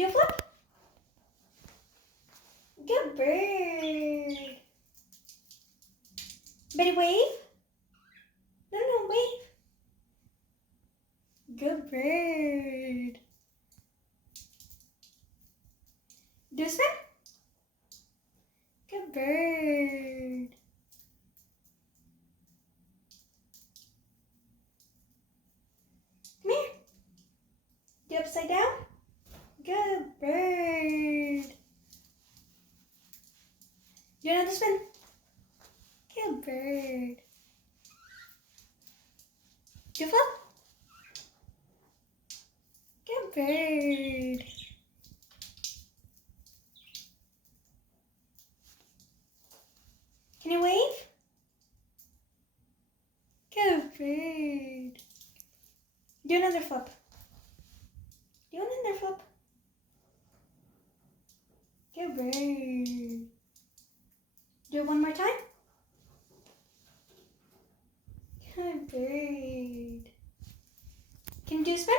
Do a flip. Good bird. Buddy, wave. No, wave. Good bird. Do a spin. Good bird. Come here. Do upside down. Good bird. Do another spin. Good bird. Do a flip. Good bird. Can you wave? Good bird. Do another flip. Do another flip. Good bird. Do it one more time. Good bird. Can you do a spin?